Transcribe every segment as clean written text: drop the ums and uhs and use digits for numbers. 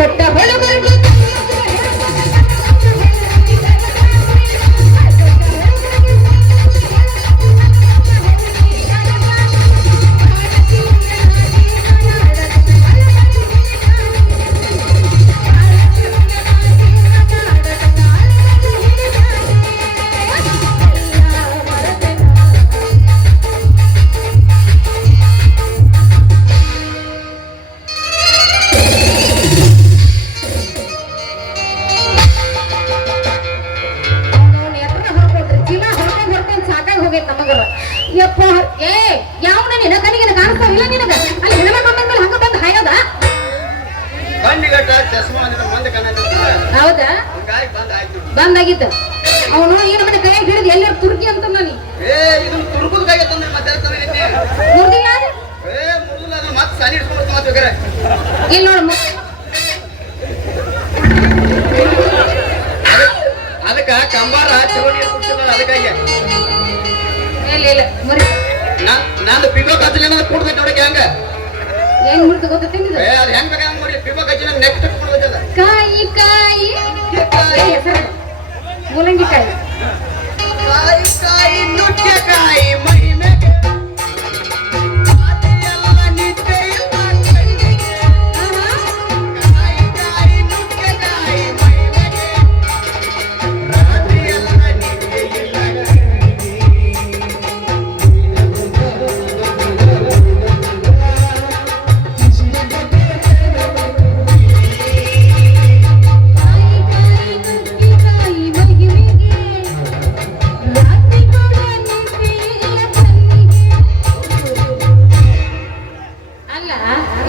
ಕೊಟ್ಟ ಹೊಳಬರ್ಗ ಯಪ್ಪ ಏ ಯಾವನ ನಿನ ಕಣ್ಣಿಗೆ ಕಾಣಿಸ್ತಾವಿಲ್ಲ ನಿನಗ ಅಲ್ಲಿ ಹೆಣ್ಮಕ್ಳ ಬಂದ್ಮೇಲೆ ಹಂಗ ಬಂದು ಹಾಯೋದ ಹೌದಾ ಬಂದಾಗಿತ್ತು ಅವನು ಏನು ಮನೆ ಕೈ ಹಿಡಿದು ಎಲ್ಲರೂ ತುರ್ಕಿ ಅಂತ ನಾನು ಮುರ್ದಿಲ್ಲ ಇಲ್ಲಿ ನೋಡು ಅದಕ್ಕ ಕಂಬಾರ ಅದಕ್ಕಾಗಿ ಇಲ್ಲ ಮುರಿ ನಾನು ಪಿಗೋ ಕಚ್ಚಲಿ ಕೂಡ್ತೈತಿ ನೋಡಕ್ಕೆ ಹೆಂಗ ಏನ್ ಮುರ್ದು ಗೊತ್ತೈತಿ ಅದು ಹೆಂಗ್ ಬೇಕಾಗ ನೋಡಿ ಪಿಗೋ ಕಚ್ಚಲಿ ನೆಕ್ಸ್ಟ್ ಕೊಡ್ಬೇಕದ ಕಾಯಿ ಕಾಯಿ ಹೆಸರು ಮೂಲಂಗಿ ಕಾಯಿ ಕಾಯಿ ಕಾಯಿ ನುಗ್ಗೆಕಾಯಿ ಮಹಿಮೆ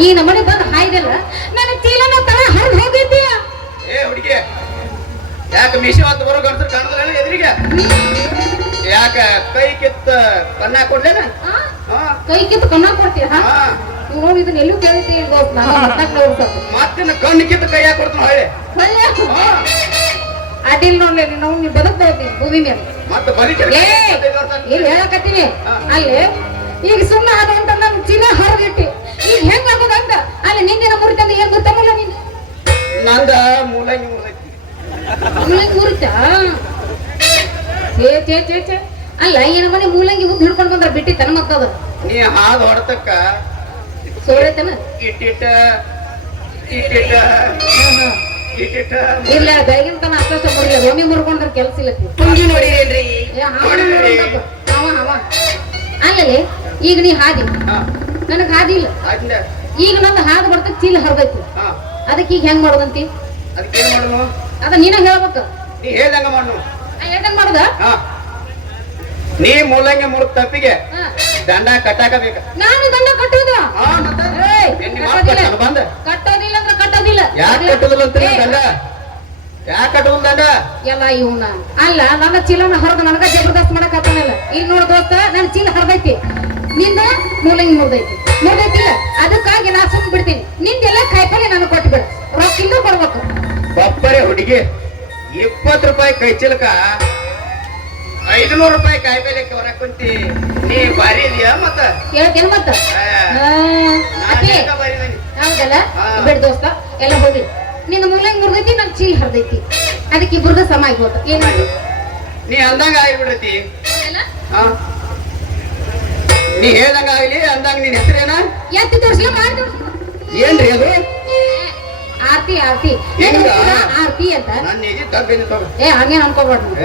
ಈ ನಮ್ಮನೆ ಬಂದು ಹಾಯ್ದಲ್ಲ ನನ್ನ ಚೀಲನ ತರ ಹರಿದು ಹೋಗಿದ್ದೆ ಏ ಹುಡುಗಿ ಯಾಕೆ ಮಿಷಿ ಹೊತ್ತು ಬರೋ ಗಂಡಸರು ಕಾಣೋದಿಲ್ಲ ಎದುರಿಗೆ ಯಾಕ ಕೈ ಕಿತ್ತ ಕನ್ನ ಕೊಡ್ಲೇನ ಕೈ ಕಿತ್ತು ಕನ್ನ ಕೊಡ್ತೀಯ ನೋಡಿ ಇದನ್ನ ಎಲ್ಲೂ ಕೇಳಿದ್ದೆ ಮತ್ತೆ ಕಣ್ಣು ಕಿತ್ತ ಕೈ ಯಾಕೆ ಕೊಡ್ತಾನ ಹೊಳ್ಳೆ ಅದಿಲ್ ನೋಡ್ಲಿ ನಾವು ನೀವು ಬದುಕ್ಬೋದಿ ಭೂಮಿ ಮೇಲೆ ಮತ್ತೆ ಬರೀ ಇಲ್ಲಿ ಹೇಳಕತ್ತೀನಿ ಅಲ್ಲಿ ಈಗ ಸುಮ್ಮನೆ ಅದು ಅಂತ ನಾನು ಚೀಲ ಹರಿದಿಟ್ಟಿ ಈಗ ಹೆಂಗ ಆಗೋದಂಗ ಅಲ್ಲಿ ನಿಂದಿನ ಮುರಿತಂದ ಏನ್ ಗೊತ್ತಲ್ಲ ನೀನು ನಂದ ಮೂಲಂಗಿ ಮುರಿದೈತಿ ಮೂಲಂಗಿ ಮುರಿತ ಚೇ ಅಲ್ಲ ಏನ ಮನೆ ಮೂಲಂಗಿ ಉದ್ದು ಹಿಡ್ಕೊಂಡು ಬಂದ್ರ ಬಿಟ್ಟಿ ತನ ಮಕ್ಕದ ನೀ ಹಾದು ಹೊಡ್ತಕ್ಕ ಸೋಳೆತನ ಇಟ್ಟಿಟ್ಟ ಇಲ್ಲ ಬೆಳಗಿನ ತನ ಅಷ್ಟ ಮುರಿಲ್ಲ ಒಮ್ಮೆ ಮುರ್ಕೊಂಡ್ರ ಕೆಲ್ಸ ಇಲ್ಲ ತುಂಗಿ ನೋಡಿರೇನ್ರಿ ಅಲ್ಲಲ್ಲಿ ಈಗ ನೀ ಹಾದಿ ನನಗ್ ಹಾದಿ ಇಲ್ಲ ಈಗ ನಂದು ಹಾದು ಬರ್ತಕ್ ಚೀಲ ಹರಿದೈತಿ ಅದಕ್ಕೆ ಈಗ ಹೆಂಗ್ ಮಾಡೋದಂತಿ ಅದಕ್ಕೆ ಮಾಡೋಣ ಅದ ನೀನ ಹೇಳ್ಬೇಕು ನೀ ಹೇಳ್ದಂಗ ಮಾಡು ಹೇಳ್ದಂಗ ಮಾಡುದ ನೀ ಮೂಲಂಗಿ ಮುರಿದ ತಪ್ಪಿಗೆ ದಂಡ ಕಟ್ಟಾಕಬೇಕ ನಾನು ದಂಡ ಕಟ್ಟುದ ಕಟ್ಟೋದಿಲ್ಲ ಅಂದ್ರೆ ಕಟ್ಟೋದಿಲ್ಲ ಯಾಕೆ ಕಟ್ಟೋದಿಲ್ಲ ಅಂತ ದಂಡ ಯಾಕೆ ಕಟ್ಟೋದಿಲ್ಲ ದಂಡ ಎಲ್ಲ ಇವನ ಅಲ್ಲ ನನ್ನ ಚೀಲನ ಹರಿದ ನನಗ ಜಬರ್ದಸ್ತ್ ಮಾಡಕ್ ಹತ್ತಾನಲ್ಲ ಈಗ ನೋಡ ದೋಸ್ತ ನನ್ನ ಚೀಲ ಹರಿದೈತಿ ನಿಂದ ಮೂಲಂಗಿ ಮುರಿದೈತಿಲ್ಲ ಅದಕ್ಕಾಗಿ ನಾ ಸುಮ್ ಬಿಡ್ತೀನಿ ನಿಂದೆಲ್ಲ ಕಾಯಿಪಲ್ಲೆ ನಾನು ಕೊಟ್ಟು ಬಿಡ ರೊಕ್ಕ ಇಲ್ಲ ಕೊಡ್ಬೇಕು ಬಪ್ಪರೆ ಹುಡುಗಿ 20 ರೂಪಾಯಿ ಕೈ ಚೀಲಕ 500 ರೂಪಾಯಿ ಕಾಯಿಪಲ್ಲೆ ಹೊರಕ್ ಕುಂತಿ ನೀ ಬಾರಿ ಇದೆಯಾ ಮತ್ತ ಹೇಳ್ತೇನೆ ಮತ್ತ ಹೌದಲ್ಲ ಬಿಡ ದೋಸ್ತ ಎಲ್ಲ ಹೋಗಿ ನಿನ್ನ ಮೂಲಂಗಿ ಮುರಿದೈತಿ ನನ್ ಚೀಲ ಹರಿದೈತಿ ಅದಕ್ಕೆ ಇಬ್ಬರದ ಸಮ ಆಗ್ಬೋದ ಏನ್ ಮಾಡಿ ನೀ ಅಂದಂಗ ಆಗಿಬಿಡತಿ ನೀ ಹೇಳ್ದಂಗ ಆಗ್ಲಿ ಅಂದಂಗ ನಿನ್ ಹೆಸರೇನ ಎತ್ತಿ ತೋರ್ಸ್ಲ ಮಾಡಿ ಏನ್ರಿ ಅದು ಆರ್ತಿ ಆರ್ತಿ ಅಂತ ಹಂಗೇನ್ ಅನ್ಕೋಬಾರ್ದು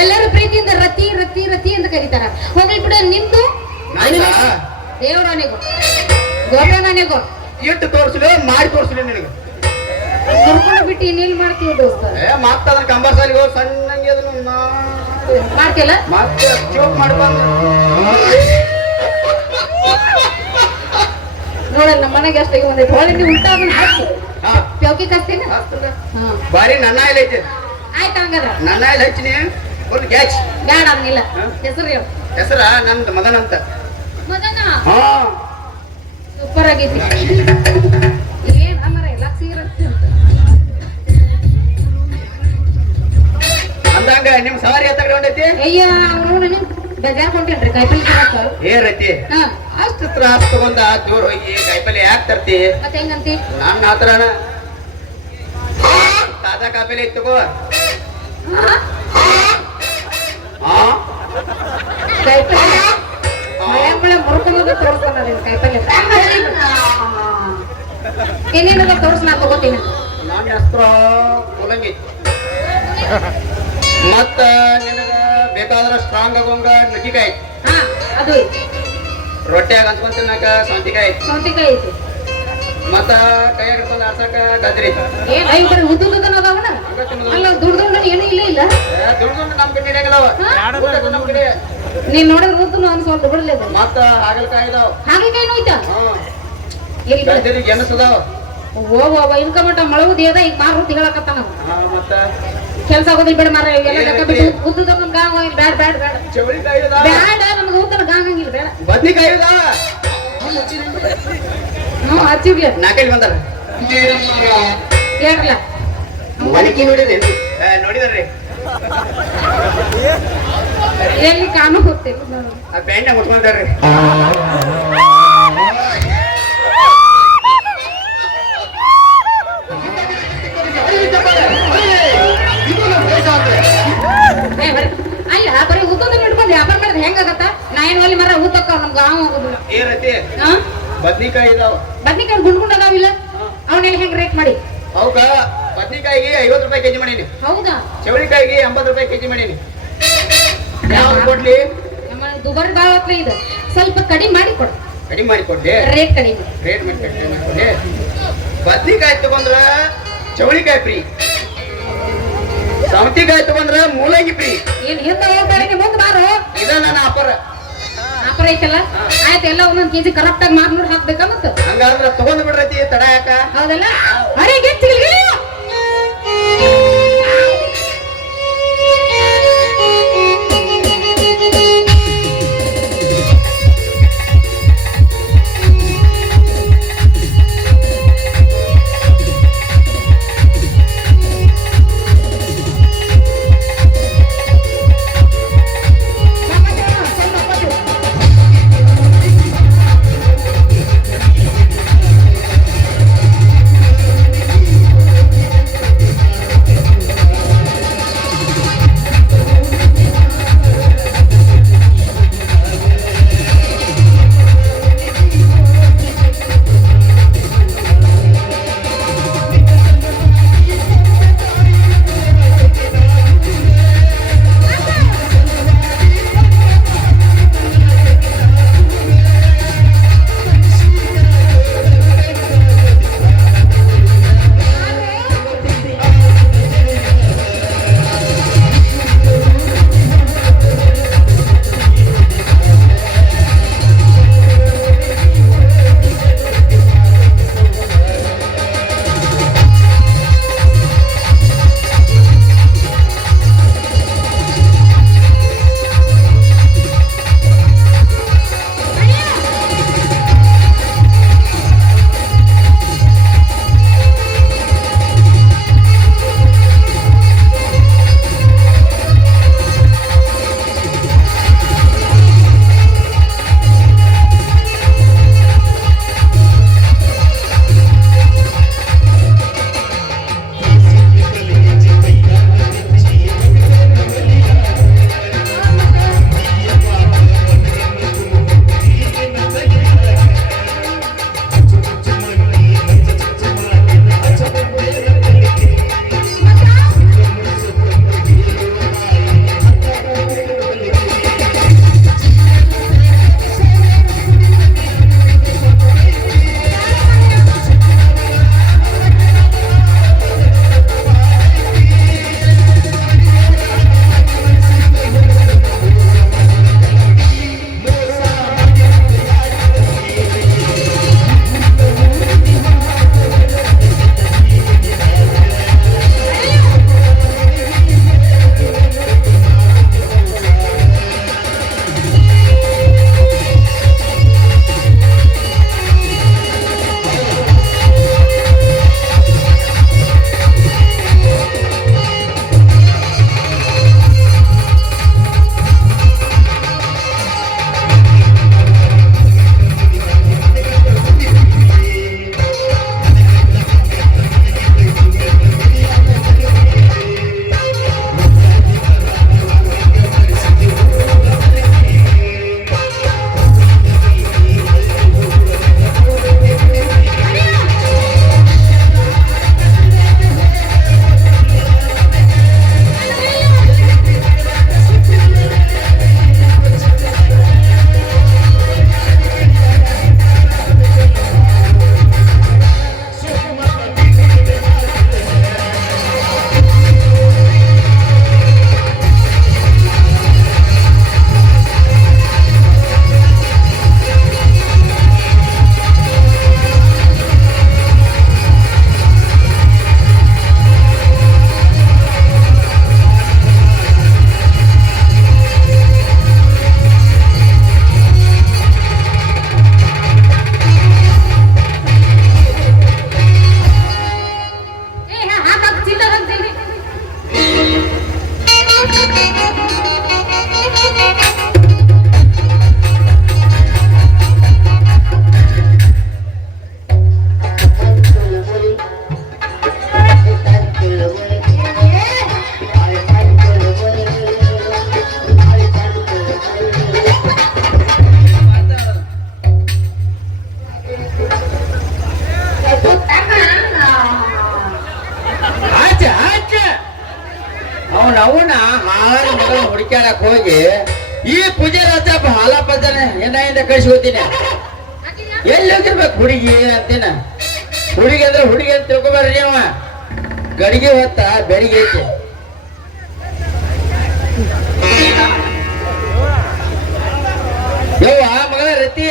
ಎಲ್ಲರೂ ಪ್ರೀತಿಯಿಂದ ರತಿ ರತಿ ರತಿ ಅಂತ ಕರೀತಾರ ಹೋಗ್ಲಿ ಬಿಡ ನಿಂದು ದೇವರಾನೆಗೋ ಗೋಬ್ರನಾನೆಗೋ ಎಷ್ಟು ತೋರ್ಸ್ಲಿ ಮಾಡಿ ತೋರ್ಸ್ಲಿ ನಿನಗೆ ಕರ್ಕೊಂಡು ಬಿಟ್ಟು ಇನ್ನೇನ್ ಮಾಡ್ತೀವಿ ದೋಸ್ತ ಮಾತಾದ್ರ ಕಂಬರ್ಸಾಲಿ ಹೋಗಿ ಸಣ್ಣಂಗೆ ಅದನ್ನ ಮಾಡ್ತಿಲ್ಲ ಮತ್ತೆ ಚೋಕ್ ಮಾಡ್ಬಾರ್ದು ನೋಡಲ್ಲ ನಮ್ಮ ಮನೆಗೆ ಅಷ್ಟಾಗಿ ಒಂದೈತೆ ಹೊಳೆ ನೀವು ಉಲ್ಟಾ ಅದನ್ನ ಹಾಕಿ ಚೌಕಿ ಕಸ್ತೀನಿ ಬಾರಿ ನನ್ನ ಆಯ್ಲ್ ಐತೆ ಆಯ್ತು ಹಂಗಾರ ನನ್ನ ಆಯ್ಲ್ ಹಚ್ಚಿನಿ ಒಂದು ಗ್ಯಾಚ್ ಬ್ಯಾಡ ಅದನ್ನಿಲ್ಲ ಹೆಸರು ಹೆಸರ ನಂದು ಮದನ್ ಅಂತ ಮದನ ಸೂಪರ್ ಆಗೈತಿ ಏನ್ ಅಮರ ಲಕ್ಷ ಇರುತ್ತೆ ಅಂದಂಗ ನಿಮ್ ಸವಾರಿ ಎತ್ತಗೊಂಡೈತಿ ಅಯ್ಯ ಅವನು ನಿಮ್ ಬೇಜಾರ್ ಕೊಂಡ್ರಿ ಕಾಯಿಪಲ್ಲೆ ಏ ರತಿ ಅಷ್ಟು ತ್ರಾಸ ತಗೊಂಡ ಜೋರ್ ಹೋಗಿ ಕಾಯಿಪಲ್ಲೆ ಯಾಕೆ ತರ್ತಿ ಮತ್ತೆ ಹೆಂಗಂತಿ ನನ್ನ ಹತ್ರನ ಸಾದಾ ಕಾಯಿಪಲ್ಲೆ ಇತ್ತಗೋ ಹಾ? ಹಾ ಕಾಯಿಪಲ್ಲೆ ಮಳೆ ಮುರ್ಕೊಂಬಂದು ತೋರಿಸ್ತಾನ ಕಾಯಿಪಲ್ಲೆ ಏನೇನದ ತೋರ್ಸ್ ನಾ ತಗೋತೀನಿ ನನ್ನ ಹೆಸ್ರು ಮೂಲಂಗಿ ಮತ್ತ ನಿನಗ ಬೇಕಾದ್ರ ಸ್ಟ್ರಾಂಗ್ ಆಗೋಂಗ ನುಗ್ಗಿಕಾಯಿ ಹಾ ಅದು ಐತಿ ರೊಟ್ಟಿಯಾಗ ಹಂಚ್ಕೊಂಡ್ ತಿನ್ನಕ ಸೌಂತಿಕಾಯಿ ಸೌತೆಕಾಯಿ ಐತಿ ಮತ್ತ ಕೈಯಾಗ ಹಿಡ್ಕೊಂಡ್ ಆಡ್ಸಕ ಗಜ್ರಿ ಏನ್ ಐ ಬರೀ ಉದ್ದುದನ ಅದಾವನ ಅಲ್ಲ ದುಡ್ಡು ಏನೂ ಇಲ್ಲ ಇಲ್ಲ ದುಡ್ಡು ನಮ್ ಕಡೆ ನಡೆಯಂಗದವ ನಮ್ ಕಡೆ ನೀನ್ ನೋಡಿದ್ರೆ ಉದ್ದು ಅನ್ಸೋದು ಬಿಡಲಿಲ್ಲ ಮತ್ತ ಹಾಗಲಕಾಯಿ ಇದಾವ ಹಾಗಲಕಾಯಿನೂ ಐತಾ ಹ್ಮ್ ಎಲ್ಲಿ ಗಜ್ರಿ ಗೆಣಸದಾವ ಓ ಇನ್ಕ ಮಟ್ಟ ಮಳಗುದಿ ಅದ ಈಗ ಮಾರು ತಿಗಳಕತ್ತಾನ ಮತ್ತ ಕೆಲ್ಸ ಆಗೋದಿಲ್ಲ ಬೇಡ ಮಾರ ಎಲ್ಲ ಲೆಕ್ಕ ಬಿಟ್ಟು ಉದ್ದದ ಒಂದ್ ಗಾಂಗ್ ಬ್ಯಾಡ ಬ್ಯಾಡ ಬ್ಯಾಡ ಚವಳಿಕಾಯಿ ಇದಾವ ಬ್ಯಾಡ ನಮ್ಗೆ ಉದ್ದನ ಗಾಂಗ್ ಹಂಗಿಲ್ಲ ಬೇಡ ಬದ್ನಿಕಾಯಿ ಇದಾವ ಹ್ಞೂ ಹಚ್ಚಿಬ್ಲಿ ನಾಲ್ಕೈದು ಬಂದಾರ ಹೇಳ್ರಲ್ಲ ಮಣಿಕಿ ನೋಡಿದ್ರಿ ನೋಡಿದ್ರಿ ಎಲ್ಲಿ ಕಾಮ ಹೋಗ್ತೇವೆ ಆ ಪ್ಯಾಂಟ್ ಮುಟ್ಕೊಂಡ್ರಿ ಅಲ್ಲ ಬರೀ ಉದ್ದದ ಹಿಡ್ಕೊಂಡು ವ್ಯಾಪಾರ ಮಾಡಿದ್ರೆ ಹೆಂಗಾಗತ್ತ ನಾ ಏನ್ ಒಲಿ ಮರ ಊತಕ್ಕ ನಮ್ಗೆ ಗಾಂವ್ ಹೋಗುದಿಲ್ಲ ಏನೈತಿ ಹಾ ಬದ್ನಿಕಾಯಿ ಇದಾವ ಬದ್ನಿಕಾಯಿ ಗುಂಡ್ ಅದಾವಿಲ್ಲ ಅವನ್ನೆಲ್ಲ ಹೆಂಗ್ ರೇಟ್ ಮಾಡಿ ಅವಕ್ಕ ಬದ್ನಿಕಾಯಿಗೆ 50 ರೂಪಾಯಿ ಕೆಜಿ ಮಾಡೀನಿ ಹೌದಾ ಚವಳಿಕಾಯಿಗೆ 80 ರೂಪಾಯಿ ಕೆಜಿ ಮಾಡೀನಿ ಯಾವ್ದು ಕೊಡ್ಲಿ ನಮ್ಮ ದುಬಾರಿ ಭಾಳ ಹತ್ರ ಇದೆ ಸ್ವಲ್ಪ ಕಡಿಮೆ ಮಾಡಿ ಕೊಡು ಕಡಿಮೆ ಮಾಡಿ ಕೊಡ್ಲಿ ರೇಟ್ ಕಡಿಮೆ ರೇಟ್ ಮಾಡಿ ಕೊಡ್ಲಿ ಬದ್ನಿಕಾಯಿ ತಗೊಂಡ್ರ ಚವಳಿಕಾಯಿ ಫ್ರೀ ಸೌತಿಕಾಯಿ ತಗೊಂಡ್ರ ಮೂಲಂಗಿ ಫ್ರೀ ಏನ್ ಹಿಂದೆ ಹೇಳ್ತಾರೆ ಮುಂದೆ ಮಾರು ಇದ ನನ್ನ ಆಫರ್ ಆಫರ್ ಐತಲ್ಲ ಆಯ್ತು ಎಲ್ಲ ಒಂದೊಂದ್ ಕೆಜಿ ಕರೆಕ್ಟ್ ಆಗಿ ಮಾರ್ನೋಡ್ ಹಾಕ್ಬೇಕಾ ಮತ್ತ ಹಂಗಾದ್ರ ತಗೊಂಡ್ ಬಿಡ್ರತಿ ತಡ ಯಾಕ ಹೌದಲ್ಲ ಅರೆ ಗೆಚ್ಚಿಗೆ ಅವನ ಹಾಳ ಮಗಳ ಹುಡುಕ್ಯಾಡಕ್ ಹೋಗಿ ಈ ಪೂಜೆ ರಾಜಪ್ಪ ಹಾಲ ಪದ್ದಾನೆ ಏನಿಂದ ಕಳಿಸಿ ಹೋಗ್ತೀನಿ. ಎಲ್ಲಿ ಹೋಗಿರ್ಬೇಕು ಹುಡುಗಿ ಅಂತೀನ. ಹುಡುಗಿ ಅಂದ್ರೆ ಹುಡುಗಿ ಅಂತ ತಿಳ್ಕೊಬೇಡ್ರಿ ನೀವು. ಗಡಿಗೆ ಹೊತ್ತ ಬೆಳಿಗ್ಗೆ ಐತಿ. ಯವ್ವ ಮಗಳ ರತಿ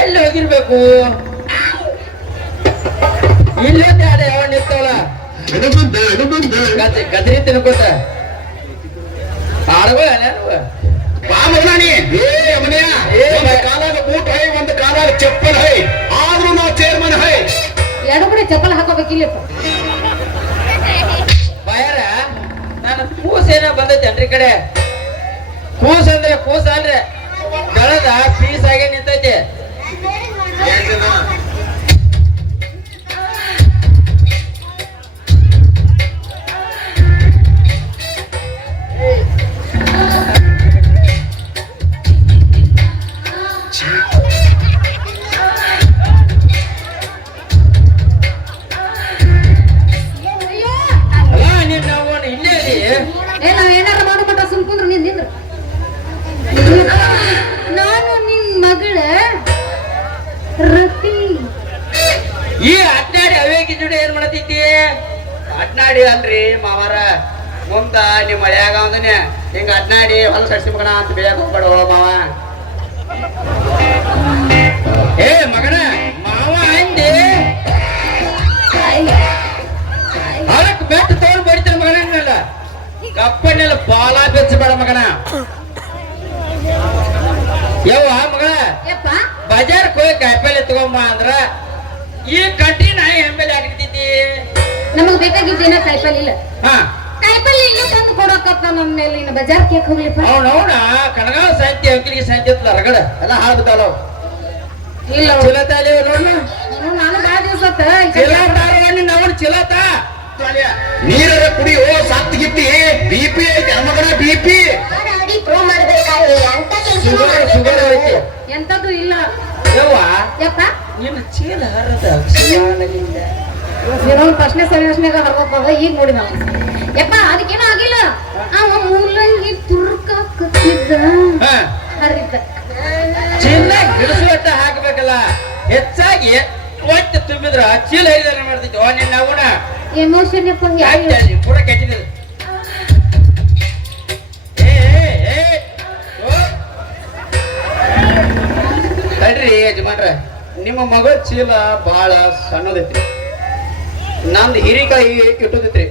ಎಲ್ಲಿ ಹೋಗಿರ್ಬೇಕು? ಇಲ್ಲೇ ಆಡ ಯಾವ ನಿಂತವಲ್ಲ ಗದ್ರಿ ತಿನ್ಕೋತ ಆಡಬ ಕಾಲಾಗ ಬೂಟ್ ಹೈ ಒಂದು ಕಾಲಾಗ ಚಪ್ಪಲ್ ಹೈ ಆದ್ರೂ ನಾವು ಚೇರ್ಮನ್ ಹೈ ಎರಡು ಕಡೆ ಚಪ್ಪಲ್ ಹಾಕೋಬೇಕಿಲ್ಲಪ್ಪ. ಬಾಯಾರ ನಾನು ಕೂಸೇನ ಬಂದೈತೇನ್ರಿ ಕಡೆ. ಕೂಸ್ ಅಂದ್ರೆ ಕೂಸ ಅಲ್ರಿ ದಳದ ಪೀಸ್ ಆಗಿ ನಿಂತೈತಿ. ಅಲ್ಲ ನೀನ್ ನಾವು ಇಲ್ಲೇ ಏ ನಾವ್ ಏನಾರ ಮಾಡ್ಕೊಂಡ್ರ ಸುಮ್ಕುಂದ್ರ ನೀನ್ ನಿಂದ್ರ. ನಾನು ನಿನ್ ಮಗಳ ರತಿ. ಈ ಅಡ್ನಾಡಿ ಅವೇಗಿ ಜೋಡಿ ಏನ್ ಮಾಡತೈತಿ? ಅಡ್ನಾಡಿ ಅಲ್ರಿ ಮಾವಾರ. ಮುಂದ ನಿಮ್ ಮಳೆಯಾಗ ಅಂದನೆ ಹಿಂಗ ಅಡ್ನಾಡಿ ಹೊಲ ಸಡ್ಸಿ ಮಗನ ಅಂತ ಬೇಗ ಹೋಗ್ಬೇಡ ಮಾವ. ಏ ಮಗನ ಮಾವ ಅಂದೆ ಹೊಲಕ್ ಬೆಟ್ಟ ತಗೊಂಡ್ ಬಡಿತಾರ ಮಗನ. ಕಪ್ಪನ್ನೆಲ್ಲ ಬಾಲ ಬೆಚ್ಚಬೇಡ ಮಗನ. ಯವ್ವ ಮಗಳ ಯಪ್ಪ ಬಜಾರ್ಕ್ ಹೋಗಿ ಕಾಯಿಪಲ್ಲೆ ತಗೊಂಬ ಅಂದ್ರ ಈ ಕಟ್ಟಿ ನಾಯಿ ಎಂಬೆಲೆ ಹಾಕಿರ್ತೈತಿ. ನಮಗ್ ಬೇಕಾಗಿದ್ದೇನ ಕಾಯಿಪಲ್ಲೆ ಇಲ್ಲ. ಹಾ ಕಾಯಿಪಲ್ಲೆ ಇಲ್ಲ ತಂದು ಕೊಡಕತ್ತ ನಮ್ಮ ಮೇಲೆ ಇನ್ನು ಬಜಾರ್ಗೆ ಯಾಕೆ ಹೋಗ್ಲಿಪ್ಪ? ಅವನವನ ಕಣಗಾವ್ ಸಾಂತಿ ಅಂಕಲಿಗೆ ಸಾಂತಿ ಅಂತ ರಗಡ ಎಲ್ಲ ಹಾಡ್ಬಿಟ್ಟಾವ. ಇಲ್ಲ ಚಿಲತಾಲಿ ನೋಡ್ನ ನಾನು ಬಾಳ ದಿವಸ ಅವನು ಚಿಲತ ನೀರರ ಕುಡಿಯೋ ಸತ್ತಿಗಿತ್ತಿ ಬಿಪಿ ಐತಿ ಮಗನ ಬಿಪಿ ಶುಗರ್ ಐತಿ. ಎಂತದ್ದು ಇಲ್ಲ. ಯವ್ವ ಯಪ್ಪ ನಿನ್ನ ಚೀಲ ಹರದ ಏನೋ ಪ್ರಶ್ನೆ ಸರಿಯಾಗ ಹರ್ಕೋದ ಈಗ ನೋಡಿ ನಾವು. ಯಪ್ಪ ಅದಕ್ಕೇನೋ ಆಗಿಲ್ಲ. ಅವ ಮೂಲಂಗಿ ತುರ್ಕಾಕತ್ತಿದ್ದ ಹರಿತ. ಚೀಲ ಹಿಡಿಸುವಟ್ಟ ಹಾಕ್ಬೇಕಲ್ಲ. ಹೆಚ್ಚಾಗಿ ಒಟ್ಟು ತುಂಬಿದ್ರ ಚೀಲ ಹಿಡಿದ ಮಾಡ್ತಿದ್ವಿ. ಓ ನಿನ್ನ ಅವನ ಎಮೋಷನ್ ಯಪ್ಪ ಪೂರ ಕೆಟ್ಟಿದ್ರು. ತಡ್ರಿ ಯಜಮಾನ್ರ, ನಿಮ್ಮ ಮಗಳ ಚೀಲ ಬಹಳ ಸಣ್ಣದೈತ್ರಿ. ನಂದು ಹಿರಿಕಾಯಿ ಇಟ್ಟದೈತ್ರಿ.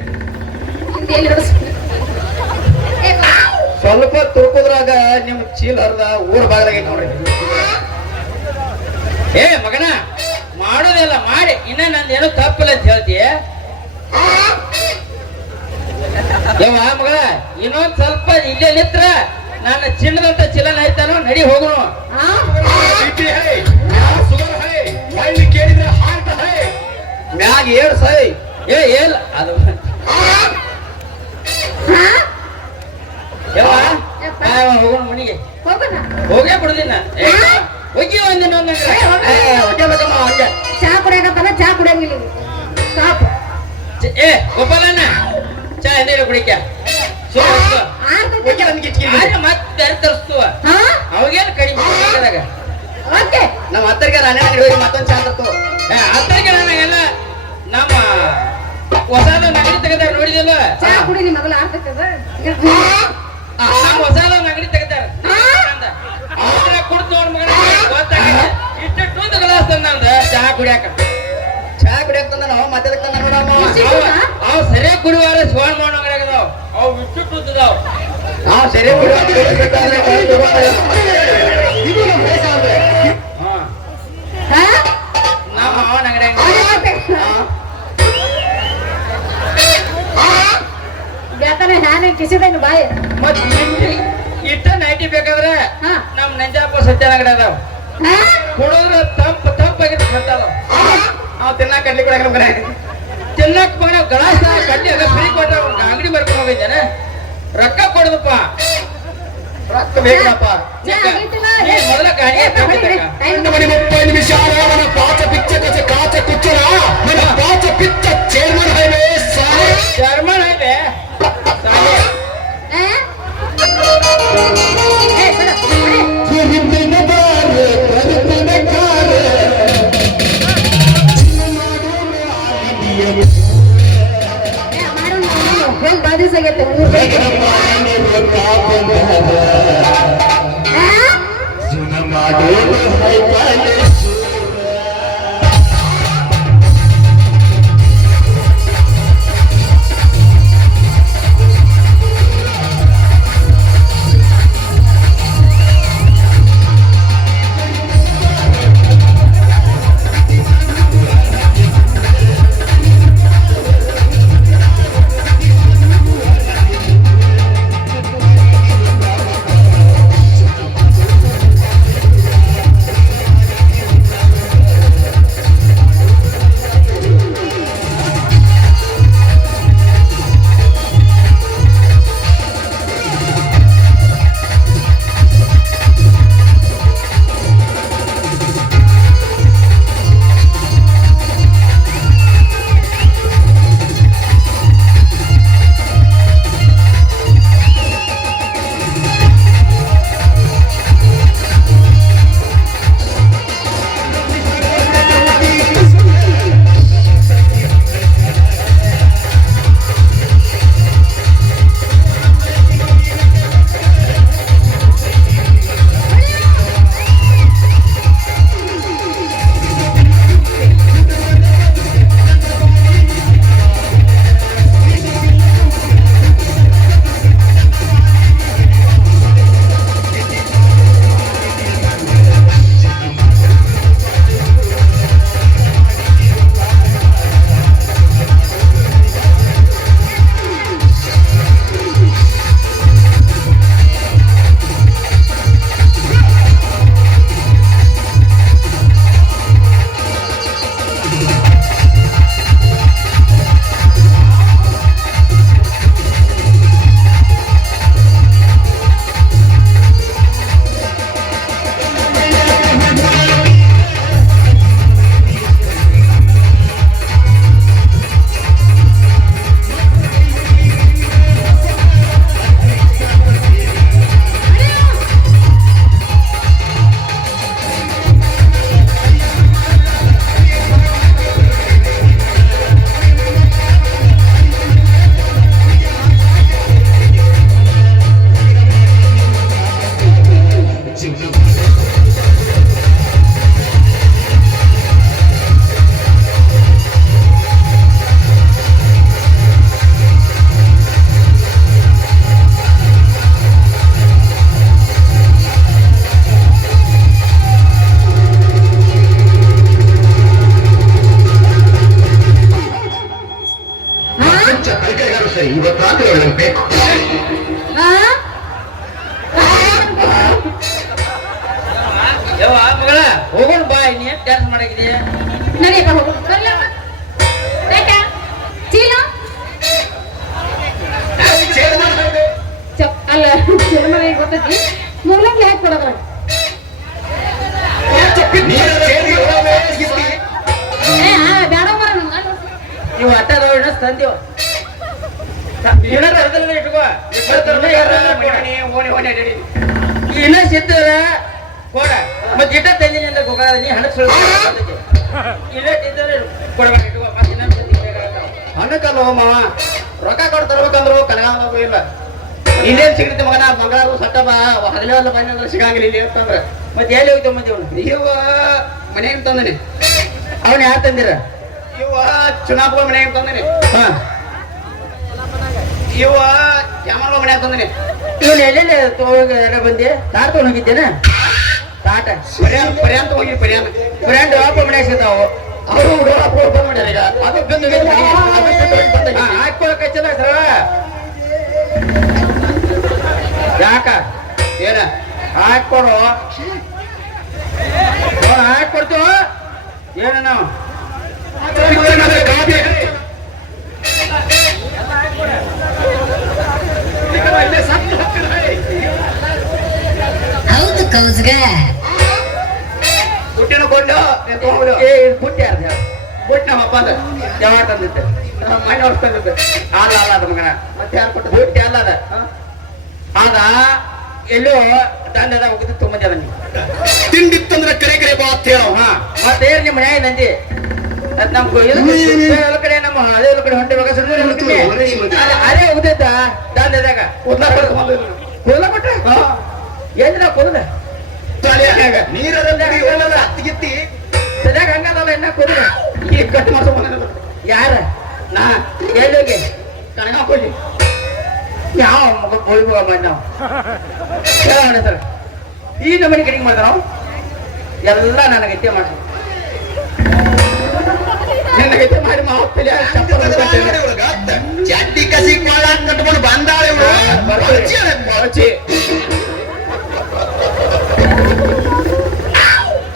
ಸ್ವಲ್ಪ ತುರ್ಕೋದ್ರಾಗ ನಿಮ್ ಚೀಲ ಹರಿದ ಊರ್ ಭಾಗದಾಗ ನೋಡ್ರಿ. ಏ ಮಗನ ಮಾಡೋದೆಲ್ಲ ಮಾಡಿ ಇನ್ನ ನಂದೇನು ತಪ್ಪಿಲ್ಲ ಅಂತ ಹೇಳ್ತೀಯ. ಯವ್ವ ಮಗಳ ಇನ್ನೊಂದ್ ಸ್ವಲ್ಪ ಇಲ್ಲೇ ನಿತ್ರ ನನ್ನ ಚಿನ್ನದಂತ ಚಿಲನ ಆಯ್ತಾನೋ ನಡಿ ಹೋಗುನು. ಬಿಪಿ ಹೈ ಶುಗರ್ ಹೈ ಮೈಲಿ ಕೇಳಿದ್ರೆ ಹಾರ್ಟ್ ಹೈ ಮ್ಯಾಗ ಏಳು ಸೈ ಏಲ್ ಅದು ಯವ್ವ ಹೋಗೋಣ ಮನಿಗೆ. ಹೋಗೇ ಬಿಡುದಿನ ಹೋಗಿ ಒಂದಿನ ಚಾ ಕುಡಿಯಕತ್ತಾನ ಚಾ ಕುಡಿಯಂಗಿಲ್ಲ. ಏ ಗೋಪಾಲಣ್ಣ ಚಾ ಎಣ್ಣೆ ಕುಡಿಕ ಮತ್ತೆ ತರಿಸ್ತುವ ಅವಾಗೇನು ಕಡಿಮೆ ನಮ್ಮ ಹತ್ತರಿಗೆ ರಾಣಿ ಹೋಗಿ ಮತ್ತೊಂದು ಚಾ ತರ್ತು. ಹತ್ತರಿಗೆ ನನಗೆಲ್ಲ ನಮ್ಮ ಹೊಸಾದ ನಗಡಿ ತೆಗೆದಾರ ನೋಡಿದಲ್ಲ. ಚಾ ಕುಡಿ ನಿಮ್ಮ ಮಗಳ ಆಗ್ತದ. ನಮ್ಮ ಹೊಸಾದ ನಗಡಿ ತೆಗೆದಾರ ಕುಡ್ದು ನೋಡ್ ಮಗನ ಗೊತ್ತಾಗ ಇಷ್ಟು ಗ್ಲಾಸ್ ತಂದ ಚಹಾ ಕುಡಿಯಾಕ. ಚಹಾ ಕುಡಿಯಾಕ ತಂದ ನಾವು ಮತ್ತೆ ಅವ್ ಸರಿಯಾಗಿ ಕುಡಿವಾರ ಸ್ವಾನ್ ಮಾಡೋದಾವ್ ಅವ್ ಇಷ್ಟು ಟೂದಾವ್. ನಾವು ಸರಿಯಾಗಿ ನಮ್ಮ ಅವನ ಅಂಗಡಿ ಹ್ಯಾನೆ ಕಿಸಿದೇನು ಬಾಯಿ ಮತ್ ಇಟ್ಟ ನೈಟಿ ಬೇಕಾದ್ರೆ ನಮ್ ನಂಜಾಪ ಸತ್ಯ ಅಂಗಡಿ ಅದಾವ. ಕುಡಿದ್ರ ತಂಪಾಗಿರ್ತ ಮತ್ತಲ್ಲ ನಾವು ತಿನ್ನಾಕ ಕಡ್ಲಿ ಕೊಡಕ ಮನೆ ತಿನ್ನಕ್ ಮಗನ ಗಲಾಸ ಕಡ್ಲಿ ಅದ ಫ್ರೀ ಕೊಟ್ಟ ಅಂಗಡಿ ಬರ್ಕೊಂಡು ಹೋಗಿದ್ದೇನೆ. ರೊಕ್ಕ ಕೊಡದಪ್ಪ ರೊಕ್ಕ ಬೇಕಪ್ಪ. ಮೊದಲ ಗಾಡಿ 30 ನಿಮಿಷ ಪಾಚ ಪಿಚ್ಚ ಕಚ ಕಾಚ ಕುಚ್ಚರ ಪಾಚ ಪಿಚ್ಚ ಚೇರ್ಮನ್ ಹೈವೇ ಚೇರ್ಮನ್ ಹೈವೇ ಹೋಗಿ ಬಾದಿಸ್ ಆಗೈತೆ ಇವತ್ತು ರಾತ್ರಿ ಒಳಗೆ ಯವ್ವ ಮಗಳ ಹೋಗೋಣ ಬಾ ಇನ್ನೇನ್ ಡ್ಯಾನ್ಸ್ ಮಾಡಾಕಿದೀಯ ನಡಿಯಪ್ಪ ಹೋಗು ಬರ್ಲಮ್ಮ ಬೇಕಾ ಚೀಲ ಅಲ್ಲ ಚೇರ್ಮನ್ ಗೊತ್ತೈತಿ ಮುಗ್ಲಂಗ್ಲಿ ಹಾಕಿ ಕೊಡೋದ್ರ ಬೇಡ ಮರ ನೀವು ಆಟ ತಂದೀವ ಇಟ್ಕೋ ಇನ್ನ ಸಿದ್ಧರ ಕೊಡ ಮತ್ ಇಟ್ಟ ತಂದಿನಿ ಅಂದ್ರೆ ಹೋಗ ನೀ ಹಣ ಇಲ್ಲ ತಿಂದರೆ ಕೊಡ್ಬೇಕು ಇಟ್ಕೋ ಹಣಕ್ಕಲ್ಲ ಮಾವ ರೊಕ್ಕ ಕೊಟ್ಟು ತರ್ಬೇಕಂದ್ರು ಕನಗಾನಗೂ ಇಲ್ಲ ಇನ್ನೇನ್ ಸಿಗುತ್ತೆ ಮಗನ ಬಂಗಾರು ಸಟ್ಟಬ ಹದಿನೇಳು ಬಂದ ಅಂದ್ರೆ ಸಿಗಂಗಿಲ್ಲ ಇಲ್ಲಿ ಅಂತಂದ್ರ ಮತ್ತೆ ಎಲ್ಲಿ ಹೋಗ್ತೇವೆ ಮತ್ತೆ ಅವನು ಇವ ಮನೆಗೆ ತಂದನಿ ಅವನ್ ಯಾರು ತಂದಿರ ಇವ ಚುನಾಪುರ ಮನೆಗೆ ತಂದನಿ ಹಾ ಇವ ಕ್ಯಾಮರಾ ಮನೆ ತಂದನಿ ಇವನ್ ಎಲ್ಲೆಲ್ಲಿ ತೋಗ ಬಂದಿ ತಾರ್ ತಗೊಂಡ್ ಹೋಗಿದ್ದೇನ ತಾಟ ಪರ್ಯಾಂತ ಹೋಗಿ ಪರ್ಯಾಂತ ವಾಪ ಮನೆ ಸಿಗ್ತಾವು ಅವರು ಓಪನ್ ಮಾಡ್ಯಾರ ಈಗ ಅದು ಬಂದು ಹಾಕೊಳಕಚ್ಚದ ಸರ ಯಾಕ ಏನ ಹಾಕೊಡು ಹಾಕೊಡ್ತೀವ ಏನ ನಾವು ಹೌದು ಕೌಸ್ಗ ಬುಟ್ಟಿನ ಕೊಂಡು ಬುಟ್ಟಿ ಯಾರ್ದು ಬುಟ್ಟಿ ನಮ್ಮ ಅಪ್ಪ ಯಾವಾಗ ತಂದಿದ್ದೆ ಮನೆ ವರ್ಷ ತಂದಿದ್ದೆ ಅಲ್ಲ ಅದ ಮಗನ ಮತ್ತೆ ಯಾರು ಕೊಟ್ಟು ಬುಟ್ಟಿ ಅಲ್ಲ ಅದ ಆಗ ಎಲ್ಲೋ ತಂದದ ಹೋಗಿದ್ದು ತುಂಬ ಜನ ನೀವು ತಿಂಡಿತ್ತಂದ್ರೆ ಕರೆ ಕರೆ ಬಾ ಅಂತ ಹೇಳೋ ಹಾ ಮತ್ತೆ ನಿಮ್ಮ ಮನ್ಯಾಗ ನಂದಿ ಅದ್ ನಮ್ ಕಡೆ ನಮ್ಮ ಹಳೆ ಕಡೆ ಹೊಂಟೆ ಇವಾಗ ಅದೇ ಹೋಗ್ತೈತ ದಾಂಧೆದಾಗ ಕೂದಲ ಕೊಟ್ಟ ಏನ್ ನಾ ಕೂದಲ ನೀರಲ್ಲಿ ಹತ್ತಿಗಿತ್ತಿ ಸರಿಯಾಗ ಹಂಗದಲ್ಲ ಇನ್ನ ಕೂದಲ ಈ ಕಟ್ ಮಾಡ್ಸೋ ಯಾರ ನಾ ಎಲ್ಲೋಗಿ ಕಣಗಾಕೊಳ್ಳಿ ಯಾವ ಮಗ ಹೋಗ್ಬೋಗ ನಾವು ಹೇಳೋಣ ಸರ್ ಈ ನಮ್ಮನೆ ಕಡಿಗೆ ಮಾಡಿದ ನಾವು ಎಲ್ಲ ನನಗೈತೆ ಮಾಡ್ತೀವಿ ನಿನ್ನಗೈತೆ ಮಾಡಿ ಮಾವಪ್ಪಲಿ ಚಡ್ಡಿ ಕಸಿ ಕೊಳ್ಳ ಕಟ್ಕೊಂಡು ಬಂದಾಳೆ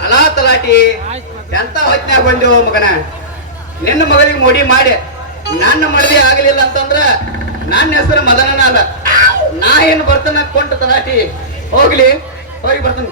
ಅಲಾ ತಲಾಟಿ ಎಂತ ಹೊತ್ನ್ಯಾಗ ಬಂದೆವು ಮಗನ ನಿನ್ನ ಮಗಳಿಗೆ ಮೋಡಿ ಮಾಡಿ ನನ್ನ ಮಡದಿ ಆಗಲಿಲ್ಲ ಅಂತಂದ್ರ ನನ್ನ ಹೆಸರು ಮದನನ ಅಲ್ಲ ನಾ ಏನು ಬರ್ತಾನ ಕೊಂಟ ತಲಾಟಿ ಹೋಗ್ಲಿ ಹೋಗಿ ಬರ್ತಾನೆ